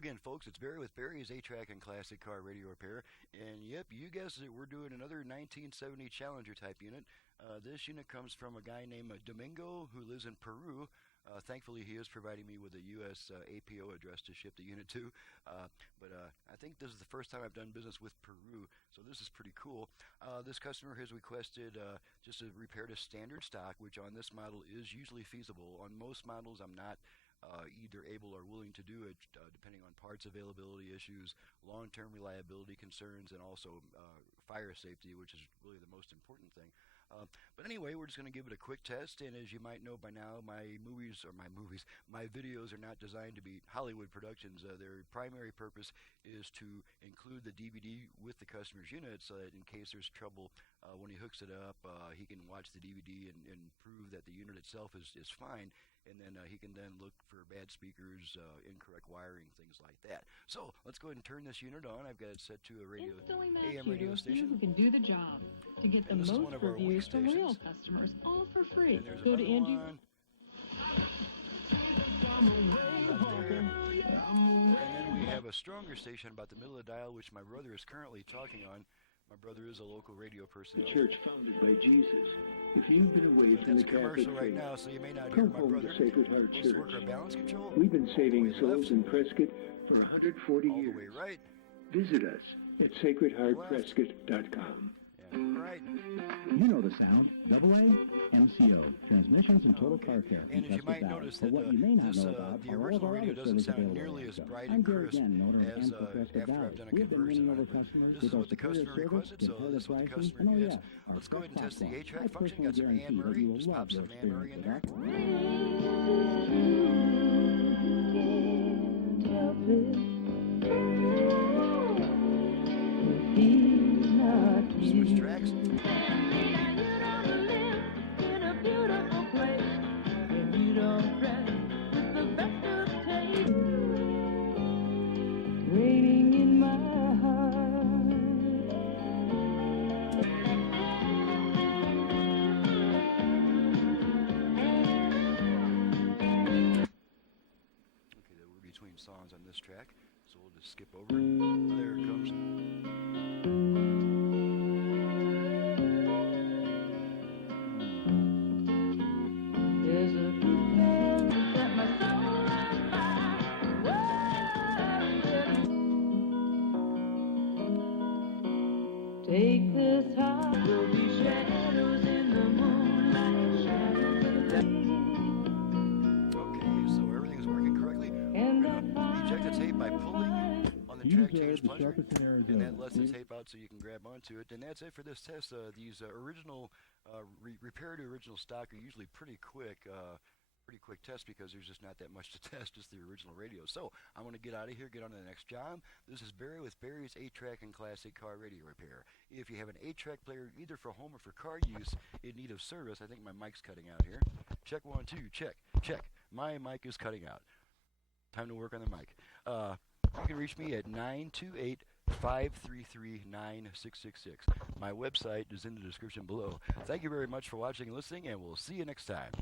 again, folks, it's Barry with Barry's 8-Track and Classic Car Radio Repair. And yep, you guessed it, we're doing another 1970 Challenger type unit. This unit comes from a guy named Domingo who lives in Peru. Thankfully, he is providing me with a U.S. APO address to ship the unit to. But I think this is the first time I've done business with Peru, so this is pretty cool. This customer has requested just a repair to standard stock, which on this model is usually feasible. On most models, I'm not either able or willing to do it, depending on parts availability issues, long-term reliability concerns, and also fire safety, which is really the most important thing. But anyway, we're just going to give it a quick test, and as you might know by now, my videos are not designed to be Hollywood productions. Their primary purpose is to include the DVD with the customer's unit so that in case there's trouble when he hooks it up, he can watch the DVD and prove that the unit itself is fine, and then he can then look for bad speakers, incorrect wiring, things like that. So let's go ahead and turn this unit on. I've got it set to a radio, AM radio station. Who can do the job to get the most reviews from real customers, all for free. Go to Angie. And then we have a stronger station about the middle of the dial, which my brother is currently talking on. My brother is a local radio person. The church founded by Jesus. If you've been away from the Catholic faith right now, so you may not hear my brother. Sacred Heart Let's work our balance control. We've been saving souls in Prescott for 140 all years. The way right. Visit us at sacredheartprescott.com. Right. You know the sound. AA, MCO, transmissions and total car care. And as you might notice that the original radio doesn't sound nearly as bright and crisp as after I've done a conversion on it. This is what the customer requested, so this is what the customer gets. Let's go ahead and test the 8-track function. Got some Anne Murray. Just pop some Anne Murray in there. Switch tracks. Waiting in my heart. Okay, we're between songs on this track, so we'll just skip over it. There it comes. There's a feeling that my soul on fire. Take this heart. There'll be shadows in the moonlight, shadows in the Okay, so everything's working correctly. We're going to eject the tape by pulling on the track change plunger, and that lets the tape out so you can grab onto it. And that's it for this test. These original repair to original stock are usually pretty quick test because there's just not that much to test, just the original radio. So I'm going to get out of here, get on to the next job. This is Barry with Barry's 8-Track and Classic Car Radio Repair. If you have an 8-track player either for home or for car use in need of service, I think my mic's cutting out here. Check 1, 2, check. My mic is cutting out. Time to work on the mic. You can reach me at 928-533-9666. My website is in the description below. Thank you very much for watching and listening, and we'll see you next time.